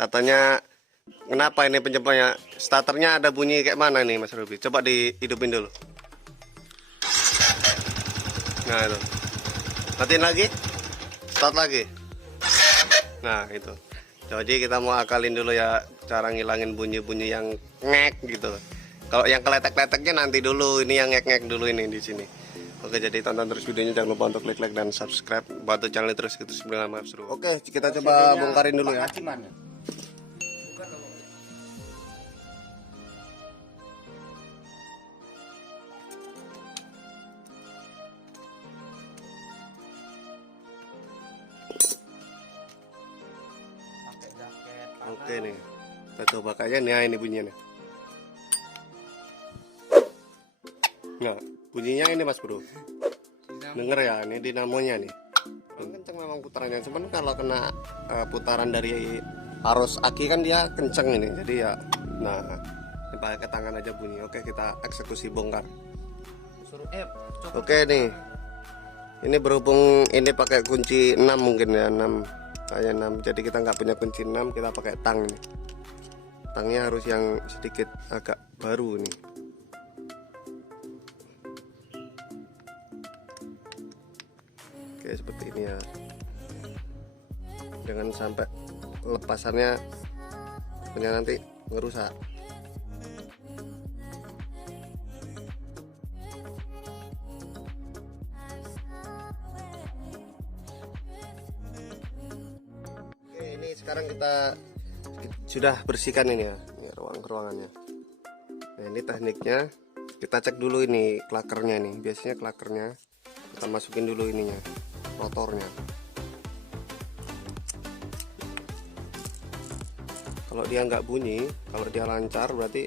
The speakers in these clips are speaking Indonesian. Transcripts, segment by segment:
Katanya kenapa ini penyebabnya? Starternya ada bunyi kayak mana nih Mas Ruby? Coba dihidupin dulu. Nah itu. Matiin lagi. Start lagi. Nah itu. Jadi kita mau akalin dulu ya cara ngilangin bunyi-bunyi yang ngek gitu. Kalau yang keletek-leteknya nanti dulu. Ini yang ngek-ngek dulu ini di sini. Oke, jadi tonton terus videonya, jangan lupa untuk like dan subscribe, bantu channel terus gitu sebelum Mas Ruby. Oke, kita coba bongkarin dulu ya. Oke nih, kita coba kayaknya nih ini bunyinya. Nah, bunyinya ini Mas Bro. Denger ya, ini dinamonya nih. Kenceng memang putarannya, cuman kalau kena putaran dari arus aki kan dia kenceng ini. Jadi ya, nah ini pakai tangan aja bunyi. Oke, kita eksekusi bongkar. Oke nih, ini berhubung ini pakai kunci 6 mungkin ya, 6 kayak 6. Jadi kita nggak punya kunci 6, kita pakai tang nih. Tangnya harus yang sedikit agak baru nih. Oke, seperti ini ya. Jangan sampai lepasannya punya nanti ngerusak. Oke, ini sekarang kita sudah bersihkan ini ya, ini ruangannya. Nah, ini tekniknya, kita cek dulu ini klakernya nih. Biasanya klakernya kita masukin dulu ininya, rotornya. Kalau dia nggak bunyi, kalau dia lancar berarti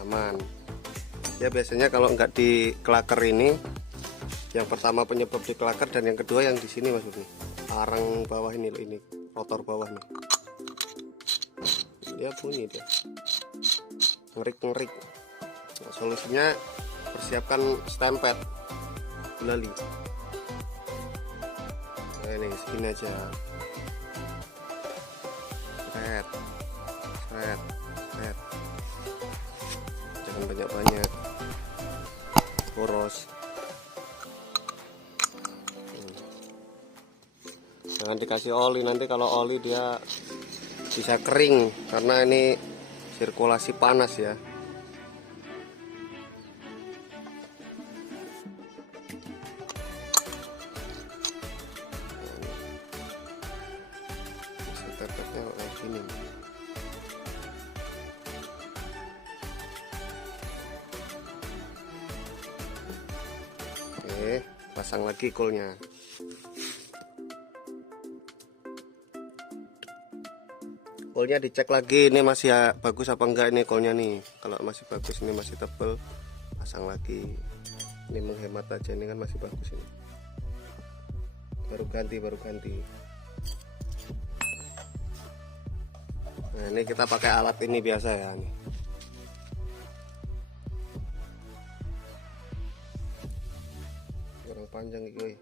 aman. Ya biasanya kalau nggak di klaker ini, yang pertama penyebab di klaker dan yang kedua yang di sini maksudnya arang bawah ini loh, ini rotor bawah nih. Dia bunyi dia, ngerik. Nah, solusinya persiapkan stempet gulali. Nah, ini segini aja. Seret. Jangan banyak-banyak. Boros. Jangan dikasih oli, nanti kalau oli dia bisa kering karena ini sirkulasi panas ya. Tepetnya kayak gini. Oke, pasang lagi coolnya. Coolnya dicek lagi ini masih ya, bagus apa enggak ini coolnya nih. Kalau masih bagus, ini masih tebel, pasang lagi. Ini menghemat aja, ini kan masih bagus ini. Baru ganti. Nah, ini kita pakai alat ini biasa ya nih. Kurang panjang gitu.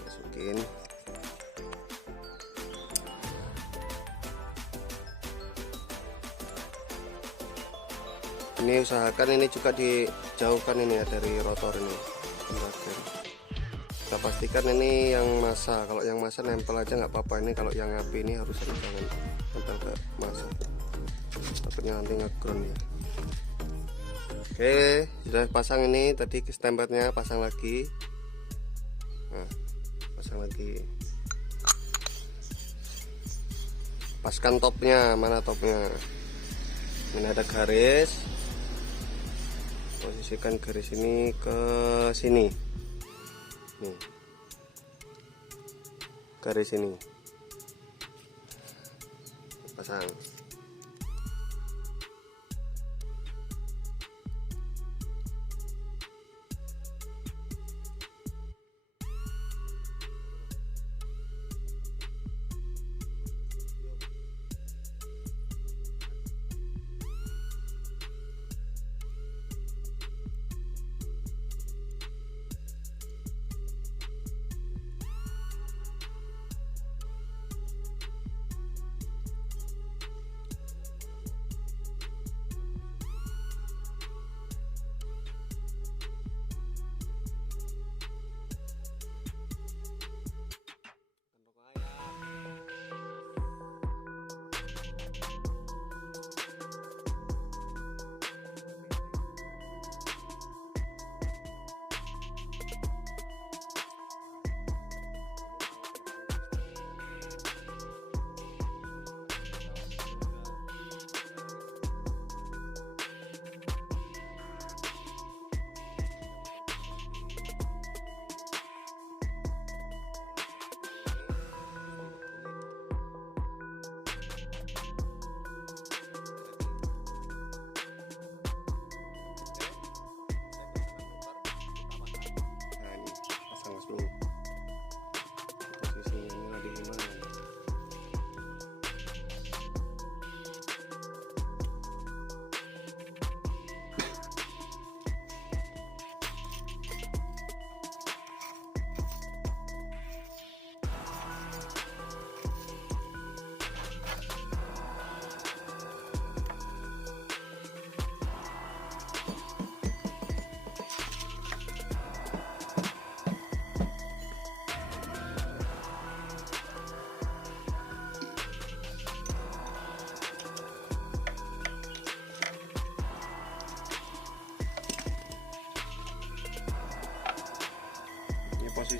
Masukin. Ini usahakan ini juga dijauhkan ini ya dari rotor ini. Kita pastikan ini yang masa, kalau yang masa nempel aja nggak apa-apa. Ini kalau yang api ini harus jangan nempel ke masa, takutnya nanti ngeground ya. Oke, sudah pasang ini tadi stempetnya, pasang lagi. Nah, pasang lagi. Paskan topnya, mana topnya? Ini ada garis. Posisikan garis ini ke sini nih, garis ini pasang.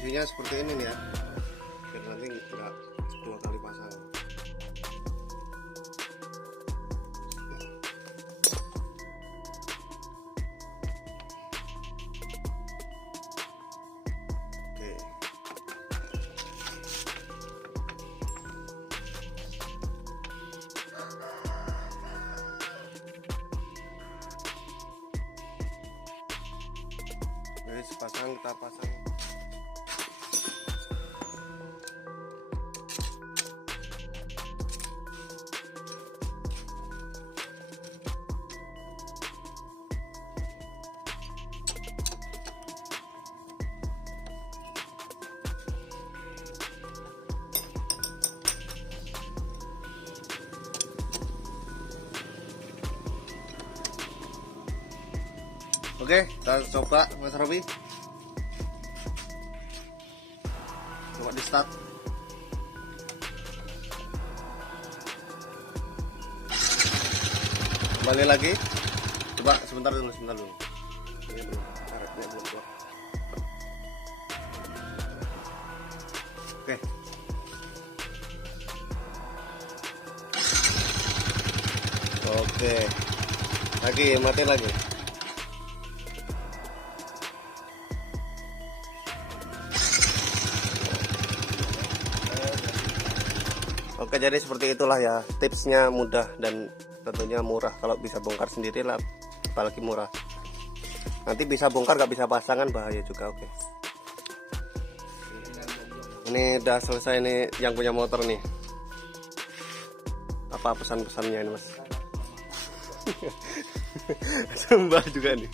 posisinya seperti ini nih ya, biar nanti nggak 2 kali pasang. Oke. Jadi sepasang kita pasang. Oke, kita coba Mas Robi. Coba di start. Kembali lagi. Coba sebentar dulu. Ini belum, karetnya belum keluar. Oke. Oke. Lagi, matiin lagi. Oke, jadi seperti itulah ya, tipsnya mudah dan tentunya murah. Kalau bisa bongkar sendiri lah, apalagi murah. Nanti bisa bongkar gak bisa pasangan, bahaya juga. Oke, ini udah selesai nih yang punya motor nih. Apa pesan-pesannya ini Mas? Sembah juga nih.